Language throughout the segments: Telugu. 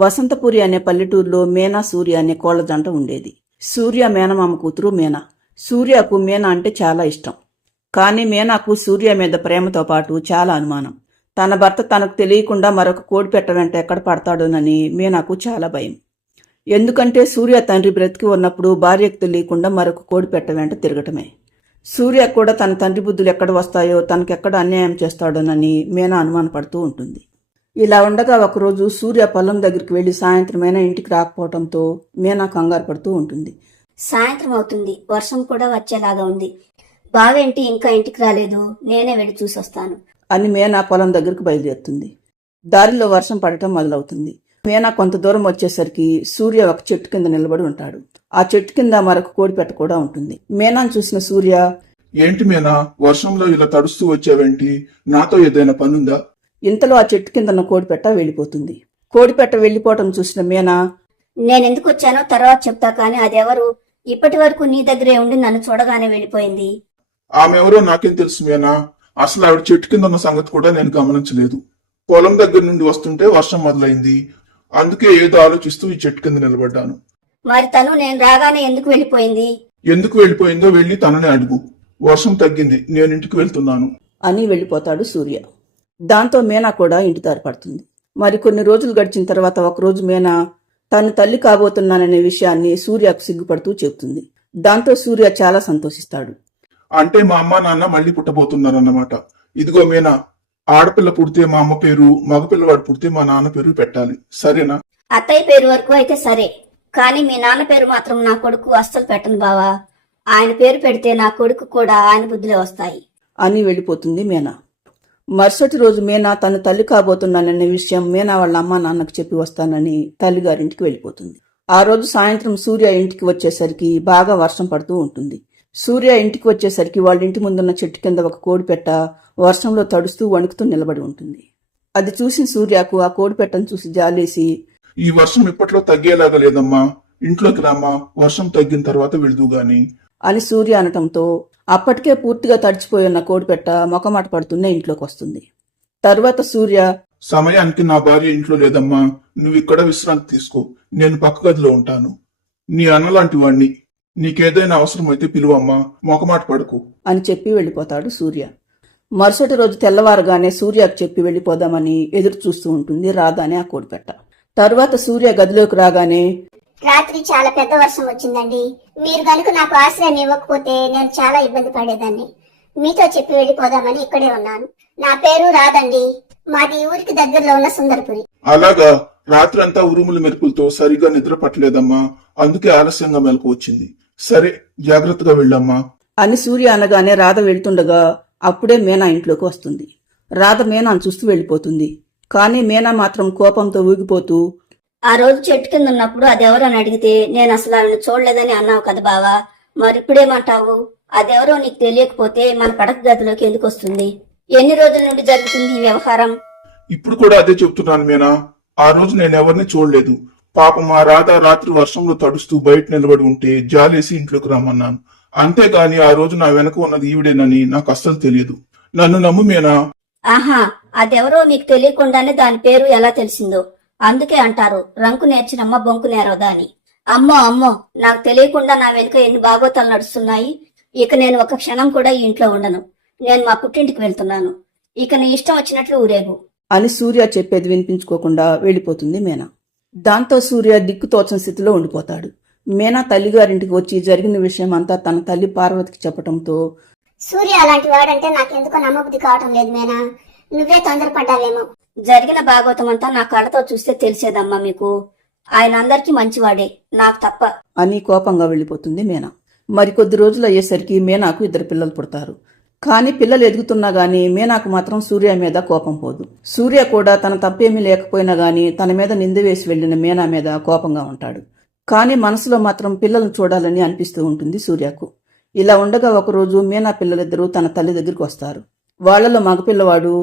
వసంతపురి అనే పల్లెటూరులో మీనా సూర్య అనే కోళ్ల జంట ఉండేది. సూర్య మేనమామ కూతురు మీనా. సూర్యకు మీనా అంటే చాలా ఇష్టం. కానీ మీనాకు సూర్య మీద ప్రేమతో పాటు చాలా అనుమానం. తన భర్త తనకు తెలియకుండా మరొక కోడిపెట్ట వెంట ఎక్కడ పడతాడోనని మీనాకు చాలా భయం. ఎందుకంటే సూర్య తండ్రి బ్రతికి ఉన్నప్పుడు భార్యకు తెలియకుండా మరొక కోడిపెట్ట వెంట తిరగటమే. సూర్య కూడా తన తండ్రి బుద్ధులు ఎక్కడ వస్తాయో, తనకెక్కడ అన్యాయం చేస్తాడోనని మీనా అనుమానపడుతూ ఉంటుంది. ఇలా ఉండగా ఒకరోజు సూర్య పొలం దగ్గరికి వెళ్లి సాయంత్రమైనా ఇంటికి రాకపోవడంతో మీనా కంగారు పడుతూ ఉంటుంది. సాయంత్రం అవుతుంది, వర్షం కూడా వచ్చేలాగా ఉంది. బావేంటి ఇంకా ఇంటికి రాలేదు, నేనే వెళ్ళి చూసొస్తాను అని మీనా పొలం దగ్గరకు బయలుదేరుతుంది. దారిలో వర్షం పడటం మొదలవుతుంది. మీనా కొంత దూరం వచ్చేసరికి సూర్య ఒక చెట్టు కింద నిలబడి ఉంటాడు. ఆ చెట్టు కింద మరొక కోడిపెట్ట కూడా ఉంటుంది. మీనాను చూసిన సూర్య, ఏంటి మీనా, వర్షంలో ఇలా తడుస్తూ వచ్చావేంటి? నాతో ఏదైనా పనుందా? ఇంతలో ఆ చెట్టు కిందన్న కోడిపెట్ట వెళ్ళిపోతుంది. కోడిపెట్ట వెళ్ళిపోవటం చూసిన మీనా, నేనెందుకు వచ్చానో తర్వాత చెప్తా, కానీ అదెవరు? ఇప్పటి వరకు నీ దగ్గరే ఉండి నన్ను చూడగానే వెళ్ళిపోయింది. ఆమె ఎవరో నాకేం తెలుసు మీనా. అసలు ఆవిడ చెట్టు కింద ఉన్న సంగతి కూడా నేను గమనించలేదు. పొలం దగ్గర నుండి వస్తుంటే వర్షం మొదలైంది. అందుకే ఏదో ఆలోచిస్తూ ఈ చెట్టు కింద నిలబడ్డాను. మరి తను నేను రాగానే ఎందుకు వెళ్ళిపోయింది? ఎందుకు వెళ్ళిపోయిందో వెళ్ళి తననే అడుగు. వర్షం తగ్గింది, నేను ఇంటికి వెళ్తున్నాను అని వెళ్ళిపోతాడు సూర్య. దాంతో మీనా కూడా ఇంటి దారి పడుతుంది. మరి కొన్ని రోజులు గడిచిన తర్వాత ఒకరోజు మీనా తను తల్లి కాబోతున్నాననే విషయాన్ని సూర్యకు సిగ్గుపడుతూ చెబుతుంది. దాంతో సూర్య చాలా సంతోషిస్తాడు. అంటే మా అమ్మ నాన్న మళ్ళీ పుట్టబోతున్నారన్నమాట. ఇదిగో మీనా, ఆడపిల్ల పుడితే మా అమ్మ పేరు, మగపిల్లవాడు పుడితే మా నాన్న పేరు పెట్టాలి, సరేనా? అత్తయ్య పేరు వరకు అయితే సరే, కానీ మీ నాన్న పేరు మాత్రం నా కొడుకు అస్సలు పెట్టను బావా. ఆయన పేరు పెడితే నా కొడుకు కూడా ఆయన బుద్ధులే వస్తాయి అని వెళ్ళిపోతుంది మీనా. మరుసటి రోజు మీనా తను తల్లి కాబోతున్నాననే విషయం మీనా వాళ్ళ అమ్మా నాన్నకు చెప్పి వస్తానని తల్లిగారింటికి వెళ్ళిపోతుంది. ఆ రోజు సాయంత్రం సూర్య ఇంటికి వచ్చేసరికి బాగా వర్షం పడుతూ ఉంటుంది. సూర్య ఇంటికి వచ్చేసరికి వాళ్ళ ఇంటి ముందున్న చెట్టు కింద ఒక కోడిపెట్ట వర్షంలో తడుస్తూ వణుకుతూ నిలబడి ఉంటుంది. అది చూసిన సూర్యకు ఆ కోడిపెట్టను చూసి జాలేసి, ఈ వర్షం ఇప్పట్లో తగ్గేలాగా లేదమ్మా, ఇంట్లోకి రామ్మా, వర్షం తగ్గిన తర్వాత వెళ్దు గాని అని సూర్య అనటంతో అప్పటికే పూర్తిగా తడిచిపోయిన కోడిపెట్ట మొకమాట పడుతూనే ఇంట్లోకి వస్తుంది. తరువాత సూర్య, సమయానికి నా భార్య ఇంట్లో లేదమ్మా, నువ్వు ఇక్కడ విశ్రాంతి తీసుకో, నేను పక్క గదిలో ఉంటాను. నీ అన్నలాంటి వాణ్ణి, నీకేదైనా అవసరమైతే పిలువమ్మా, మొకమాట పడకు అని చెప్పి వెళ్ళిపోతాడు సూర్య. మరుసటి రోజు తెల్లవారుగానే సూర్యకు చెప్పి వెళ్ళిపోదామని ఎదురు చూస్తూ ఉంటుంది రాధ అనే ఆ కోడిపెట్ట. తరువాత సూర్య గదిలోకి రాగానే, రాత్రి చాలా పెద్ద వర్షం వచ్చిందండి. మీరు గనుక నాకు ఆశ్రయం ఇవ్వకపోతే నేను చాలా ఇబ్బంది పడేదాన్ని. మీతో చెప్పి వెళ్ళిపోదామని ఇక్కడే ఉన్నాను. నా పేరు రాదండి. మాది ఊరికి దగ్గరలో ఉన్న సుందరపురి. అలాగా, రాత్రంతా ఉరుముల మెరుపులతో సరిగా నిద్ర పట్టలేదమ్మా, అందుకే ఆలస్యంగా మెలకు వచ్చింది. సరే, జాగ్రత్తగా వెళ్ళమ్మా అని సూర్య అనగానే రాధ వెళ్తుండగా అప్పుడే మీనా ఇంట్లోకి వస్తుంది. రాధ మీనాను చూస్తూ వెళ్ళిపోతుంది. కానీ మీనా మాత్రం కోపంతో ఊగిపోతూ, ఆ రోజు చెట్టు కింద ఉన్నప్పుడు అదెవరో అని అడిగితే నేను అసలు ఆమెను చూడలేదని అన్నావు కదా బావా, మరి ఇప్పుడేమంటావు? అదెవరో నీకు తెలియకపోతే మన పడక గదిలోకి ఎందుకు వస్తుంది? ఎన్ని రోజుల నుండి జరుగుతుంది ఈ వ్యవహారం? ఇప్పుడు కూడా అదే చెప్తున్నాను మీనా. ఆ రోజు నేనెవరిని చూడలేదు. పాపం ఆ రాధ రాత్రి వర్షంలో తడుస్తూ బయట నిలబడి ఉంటే జాలేసి ఇంట్లోకి రమ్మన్నాను. అంతేగాని ఆ రోజు నా వెనక ఉన్నది ఈవిడేనని నాకు అస్సలు తెలియదు. నన్ను నమ్ము మీనా. ఆహా, అదెవరో మీకు తెలియకుండానే దాని పేరు ఎలా తెలిసిందో? అందుకే అంటారు, రంకు నేర్చినమ్మ బొంకు నేరవదా అని. అమ్మో అమ్మో, నాకు తెలియకుండా నా వెనుక ఎన్ని బాగోతాలు నడుస్తున్నాయి. ఇక నేను ఒక క్షణం కూడా ఈ ఇంట్లో ఉండను. నేను మా పుట్టింటికి వెళ్తున్నాను. ఇక నీ ఇష్టం వచ్చినట్లు ఊరేగు అని సూర్య చెప్పేది వినిపించుకోకుండా వెళ్ళిపోతుంది మీనా. దాంతో సూర్య దిక్కుతోచని స్థితిలో ఉండిపోతాడు. మీనా తల్లిగారింటికి వచ్చి జరిగిన విషయం అంతా తన తల్లి పార్వతికి చెప్పడంతో, సూర్య అలాంటి వాడంటే నాకెందుకో నమ్మబుద్ధి కావటం లేదు మేనా. నువ్వే తొందరపడ్డావేమో. జరిగిన భాగవతం అంతా నా కళ్ళతో చూస్తే తెలిసేదమ్మా మీకు. ఆయన అందరికీ మంచివాడే, నాకు తప్ప అని కోపంగా వెళ్ళిపోతుంది మీనా. మరికొద్ది రోజులు అయ్యేసరికి మీనాకు 2 పిల్లలు పుడతారు. కానీ పిల్లలు ఎదుగుతున్నా గానీ మీనాకు మాత్రం సూర్య మీద కోపం పోదు. సూర్య కూడా తన తప్పేమీ లేకపోయినా గానీ తన మీద నింద వేసి వెళ్లిన మీనా మీద కోపంగా ఉంటాడు. కానీ మనసులో మాత్రం పిల్లలను చూడాలని అనిపిస్తూ ఉంటుంది సూర్యకు. ఇలా ఉండగా ఒకరోజు మీనా పిల్లలిద్దరూ తన తల్లి దగ్గరికి వస్తారు. వాళ్లలో మగపిల్లవాడు,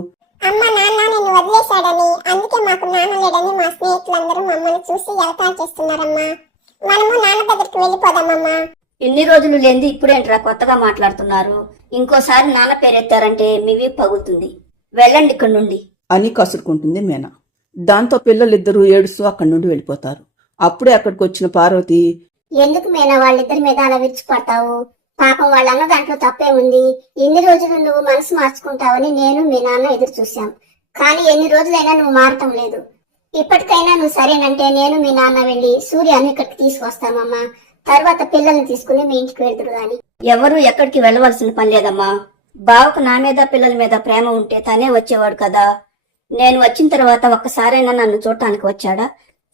అమ్మ నాన్న నిన్ను వదిలేశాడని, అందుకే మాకు నాన్న లేడని మా స్నేహితులందరూ మమ్మల్ని చూసి ఎగతాళి చేస్తున్నారమ్మా. మనము నాన్న దగ్గరికి వెళ్ళిపోదామమ్మా. ఇన్ని రోజులు లేంది ఇప్పుడేంట్రా కొత్తగా మాట్లాడుతున్నారు? ఇంకోసారి నాన్న పేరెత్తారంటే మీవి పగులుతుంది. వెళ్ళండి ఇక్కడి నుండి అని కసురుకుంటుంది మీనా. దాంతో పిల్లలిద్దరూ ఏడుస్తూ అక్కడి నుండి వెళ్ళిపోతారు. అప్పుడే అక్కడికి వచ్చిన పార్వతి, ఎందుకు మీనా వాళ్ళిద్దరి మీద అలా విరుచుపడతావు? పాపం వాళ్ళన్న దాంట్లో తప్పే ఉంది. ఎన్ని రోజులు నువ్వు మనసు మార్చుకుంటావని నేను మీ నాన్న ఎదురు చూశాం. కానీ ఎన్ని రోజులైనా నువ్వు మారటం లేదు. ఇప్పటికైనా నువ్వు సరేనంటే నేను మీ నాన్న వెళ్ళి సూర్యాన్ని ఇక్కడికి తీసుకొస్తామమ్మా. తర్వాత పిల్లల్ని తీసుకుని మీ ఇంటికి వెళ్తురు గాని. ఎవరు ఎక్కడికి వెళ్ళవలసిన పని లేదమ్మా. బావకు నా మీద పిల్లల మీద ప్రేమ ఉంటే తనే వచ్చేవాడు కదా. నేను వచ్చిన తర్వాత ఒక్కసారైనా నన్ను చూడటానికి వచ్చాడా?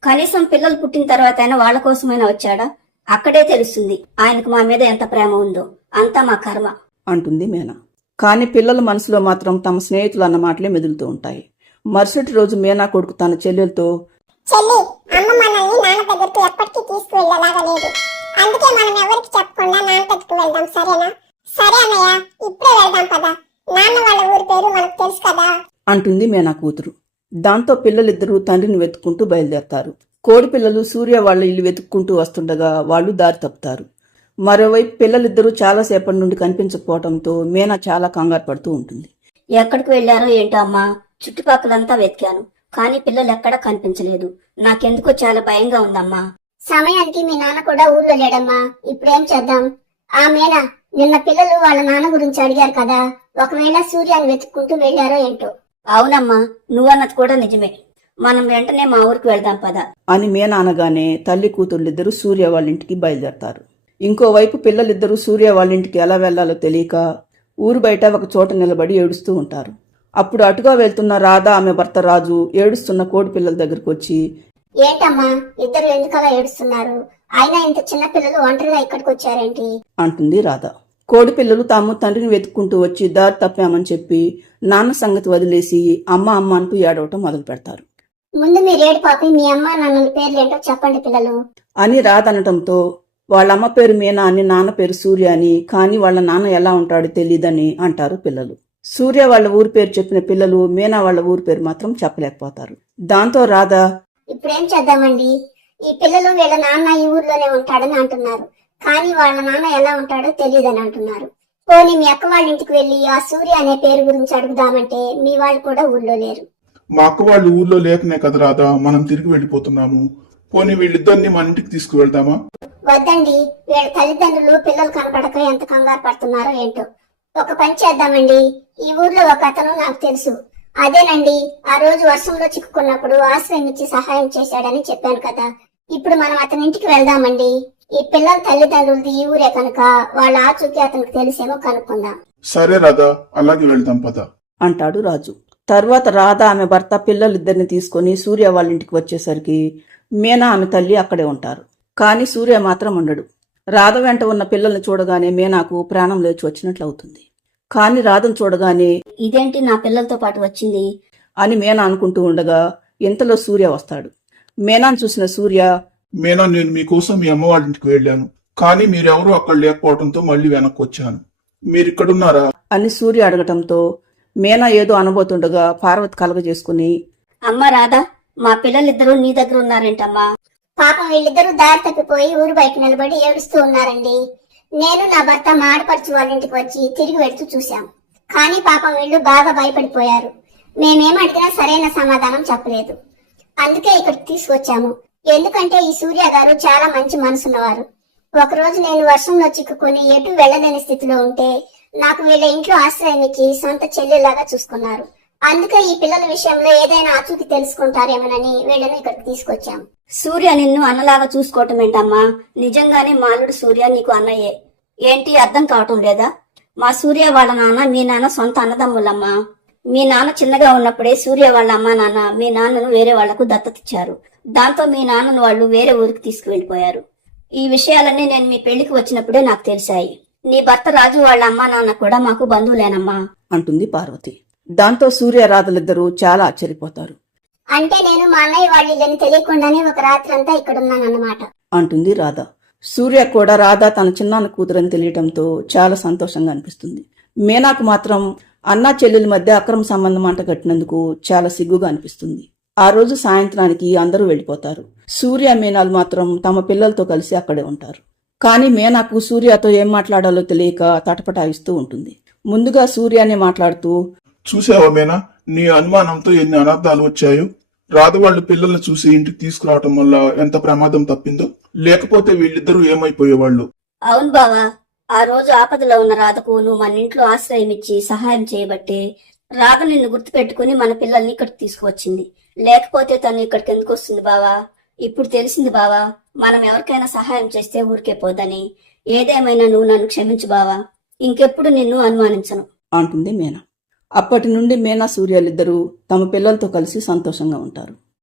కనీసం పిల్లలు పుట్టిన తర్వాత అయినా వాళ్ళ కోసమైనా వచ్చాడా? అక్కడే తెలుస్తుంది ఆయనకు మా మీద ఎంత ప్రేమ ఉందో. అంతా మా కర్మ అంటుంది మీనా. కాని పిల్లల మనసులో మాత్రం తమ స్నేహితులు అన్న మాటలే మెదులుతూ ఉంటాయి. మరుసటి రోజు మీనా కొడుకు తన చెల్లెలతో, చెల్లి, అమ్మ మనల్ని నాన్న దగ్గరికి ఎప్పటికీ తీసుకువెళ్ళేలాగా లేదు. అందుకే మనం ఎవరికి చెప్పకుండా నాన్న దగ్గరికి వెళ్దాం, సరేనా? సరే అన్నయ్య, ఇప్పుడే వెళ్దాం పదా. నాన్న వాళ్ళ ఊరి పేరు మనకు తెలుసు కదా అంటుంది మీనా కూతురు. దాంతో పిల్లలిద్దరూ తండ్రిని వెతుక్కుంటూ బయలుదేరతారు. కోడి పిల్లలు సూర్య వాళ్ళ ఇల్లు వెతుక్కుంటూ వస్తుండగా వాళ్ళు దారి తప్పుతారు. మరోవైపు పిల్లలిద్దరూ చాలాసేపటి నుండి కనిపించకపోవడంతో మీనా చాలా కంగారు పడుతూ ఉంటుంది. ఎక్కడికి వెళ్లారో ఏంటో అమ్మా. చుట్టుపక్కలంతా వెతికాను, కానీ పిల్లలు ఎక్కడా కనిపించలేదు. నాకెందుకో చాలా భయంగా ఉందమ్మా. సమయానికి మీ నాన్న కూడా ఊర్లో లేడమ్మా. ఇప్పుడేం చేద్దాం? ఆ మీనా, నిన్న పిల్లలు వాళ్ళ నాన్న గురించి అడిగారు కదా. ఒకవేళ సూర్యాన్ని వెతుక్కుంటూ వెళ్లారో ఏంటో. అవునమ్మా, నువ్వన్నది కూడా నిజమే. మనం వెంటనే మా ఊరికి వెళ్దాం పదా అని మీనా అనగానే తల్లి కూతుళ్ళిద్దరూ సూర్య వాళ్ళ ఇంటికి బయలుదేరతారు. ఇంకోవైపు పిల్లలిద్దరూ సూర్య వాళ్ళ ఇంటికి ఎలా వెళ్లాలో తెలియక ఊరు బయట ఒక చోట నిలబడి ఏడుస్తూ ఉంటారు. అప్పుడు అటుగా వెళ్తున్న రాధ, ఆమె భర్త రాజు ఏడుస్తున్న కోడి పిల్లల దగ్గరకు వచ్చి, ఏంటమ్మా ఇద్దరు ఎందుకలా ఏడుస్తున్నారు? అయినా ఇంత చిన్న పిల్లలు ఒంటరిగా ఇక్కడికి వచ్చారేంటి? అంటుంది రాధ. కోడి పిల్లలు తాము తండ్రిని వెతుక్కుంటూ వచ్చి దారి తప్పామని చెప్పి నాన్న సంగతి వదిలేసి అమ్మ అమ్మ అంటూ ఏడవటం మొదలు పెడతారు. ముందు మీరు ఏడు పాపి, మీ అమ్మ నాన్నల పేర్లేంటో చెప్పండి పిల్లలు అని రాధ అనటంతో వాళ్ళమ్మ పేరు మీనా అని, నాన్న పేరు సూర్య అని, కానీ వాళ్ళ నాన్న ఎలా ఉంటాడో తెలీదని అంటారు పిల్లలు. సూర్య వాళ్ళ ఊరి పేరు చెప్పిన పిల్లలు మీనా వాళ్ళ ఊరి పేరు మాత్రం చెప్పలేకపోతారు. దాంతో రాధ, ఇప్పుడేం చేద్దామండి? ఈ పిల్లలు వీళ్ళ నాన్న ఈ ఊర్లోనే ఉంటాడని అంటున్నారు, కానీ వాళ్ళ నాన్న ఎలా ఉంటాడో తెలియదని అంటున్నారు. పోనీ మీ అక్క వాళ్ళ ఇంటికి వెళ్లి ఆ సూర్య అనే పేరు గురించి అడుగుదామంటే మీ వాళ్ళు కూడా ఊర్లో లేరు. మా అక్క వాళ్ళు ఊర్లో లేకనే కదా రాదా మనం తిరిగి వెళ్ళిపోతున్నాము. పోనీ వీళ్ళిద్దరిని మన ఇంటికి తీసుకువెళ్దామా? వద్దండి, వీళ్ళ తల్లిదండ్రులు పిల్లలు కనపడక ఎంత కంగారు పడుతున్నారో ఏంటో. ఒక పని చేద్దామండి. ఈ ఊర్లో ఒక అతను నాకు తెలుసు. అదేనండి, ఆ రోజు వర్షంలో చిక్కుకున్నప్పుడు ఆశ్రయం ఇచ్చి సహాయం చేశాడని చెప్పాను కదా. ఇప్పుడు మనం అతని ఇంటికి వెళ్దామండి. ఈ పిల్లల తల్లిదండ్రులది ఈ ఊరే కనుక వాళ్ళ ఆచూకీ అతనికి తెలిసేమో కనుక్కుందాం. సరే రాదా, అలాగే వెళ్దాం పద అంటాడు రాజు. తర్వాత రాధ, ఆమె భర్త పిల్లలిద్దరిని తీసుకుని సూర్య వాళ్ళ ఇంటికి వచ్చేసరికి మీనా, ఆమె తల్లి అక్కడే ఉంటారు. కానీ సూర్య మాత్రం ఉండడు. రాధ వెంట ఉన్న పిల్లల్ని చూడగానే మీనాకు ప్రాణం లేచి వచ్చినట్లు అవుతుంది. కానీ రాధను చూడగానే ఇదేంటి నా పిల్లలతో పాటు వచ్చింది అని మీనా అనుకుంటూ ఉండగా ఇంతలో సూర్య వస్తాడు. మీనాను చూసిన సూర్య, మీనా, నేను మీకోసం మీ అమ్మ వాళ్ళ ఇంటికి వెళ్ళాను, కానీ మీరెవరూ అక్కడ లేకపోవడంతో మళ్ళీ వెనక్కి వచ్చాను. మీరిక్కడున్నారా అని సూర్య అడగటంతో మీనా ఏదో అనబోతుండగా పార్వతి కలగజేసుకుని, అమ్మ రాధా, మా పిల్లలిద్దరూ నీ దగ్గర ఉన్నారేంటమ్మా? పాపం వీళ్ళిద్దరూ దారి తప్పిపోయి ఊరు బయట నిలబడి ఏడుస్తూ ఉన్నారండి. నేను నా భర్త మా ఆడపడుచు వాళ్ళ ఇంటికి వచ్చి తిరిగి వెళ్తూ చూశాం. కానీ పాపం వీళ్ళు బాగా భయపడిపోయారు. మేమేం అడిగినా సరైన సమాధానం చెప్పలేదు. అందుకే ఇక్కడికి తీసుకొచ్చాము. ఎందుకంటే ఈ సూర్య గారు చాలా మంచి మనసున్నవారు. ఒకరోజు నేను వర్షంలో చిక్కుకొని ఎటు వెళ్లలేని స్థితిలో ఉంటే నాకు వీళ్ళ ఇంట్లో ఆశ్రయం ఇచ్చి సొంత చెల్లెలాగా చూసుకున్నారు. అందుకే ఈ పిల్లల విషయంలో ఏదైనా ఆచూకీ తెలుసుకుంటారేమోనని వీళ్ళని ఇక్కడికి తీసుకొచ్చాం. సూర్య నిన్ను అన్నలాగా చూసుకోవటం ఏంటమ్మా? నిజంగానే మాలుడు సూర్య నీకు అన్నయ్యే. ఏంటి అర్థం కావటం లేదా? మా సూర్య వాళ్ళ నాన్న మీ నాన్న సొంత అన్నదమ్ములమ్మా. మీ నాన్న చిన్నగా ఉన్నప్పుడే సూర్య వాళ్ళ అమ్మ నాన్న మీ నాన్నను వేరే వాళ్లకు దత్తతిచ్చారు. దాంతో మీ నాన్నను వాళ్ళు వేరే ఊరికి తీసుకువెళ్లిపోయారు. ఈ విషయాలన్నీ నేను మీ పెళ్లికి వచ్చినప్పుడే నాకు తెలిసాయి. నీ భర్త రాజు వాళ్ళ అమ్మా నాన్న కూడా మాకు బంధువులేనమ్మా అంటుంది పార్వతి. దాంతో సూర్య రాధలిద్దరూ చాలా ఆశ్చర్యపోతారు. అంటే నేను మా అన్నయ్య వాళ్ళని తెలియకుండానే ఒక రాత్రి అంతా ఇక్కడ ఉన్నానన్నమాట అంటుంది రాధ. సూర్య కూడా రాధ తన చిన్నాన్న కూతురని తెలియటంతో చాలా సంతోషంగా అనిపిస్తుంది. మీనాకు మాత్రం అన్నా చెల్లెల మధ్య అక్రమ సంబంధం అంట కట్టినందుకు చాలా సిగ్గుగా అనిపిస్తుంది. ఆ రోజు సాయంత్రానికి అందరూ వెళ్లిపోతారు. సూర్య, మీనాలు మాత్రం తమ పిల్లలతో కలిసి అక్కడే ఉంటారు. కానీ మీనాకు సూర్యతో ఏం మాట్లాడాలో తెలియక తటపటాయిస్తూ ఉంటుంది. ముందుగా సూర్యనే మాట్లాడుతూ, చూసావా మీనా, నీ అనుమానంతో ఎన్ని అనర్థాలు వచ్చాయో. రాధ వాళ్ళ పిల్లల్ని చూసి ఇంటికి తీసుకురావటం వల్ల ఎంత ప్రమాదం తప్పిందో, లేకపోతే వీళ్ళిద్దరూ ఏమైపోయేవాళ్ళు. అవును బావా, ఆ రోజు ఆపదలో ఉన్న రాధకు నువ్వు మన ఇంట్లో ఆశ్రయం ఇచ్చి సహాయం చేయబట్టే రాధ నిన్ను గుర్తుపెట్టుకుని మన పిల్లల్ని ఇక్కడికి తీసుకువచ్చింది. లేకపోతే తను ఇక్కడికి ఎందుకు వస్తుంది బావా? ఇప్పుడు తెలిసింది బావా, మనం ఎవరికైనా సహాయం చేస్తే ఊరికే పోదని. ఏదేమైనా నువ్వు నన్ను క్షమించు బావా, ఇంకెప్పుడు నిన్ను అనుమానించను అంటుంది మీనా. అప్పటి నుండి మీనా సూర్యాలిద్దరూ తమ పిల్లలతో కలిసి సంతోషంగా ఉంటారు.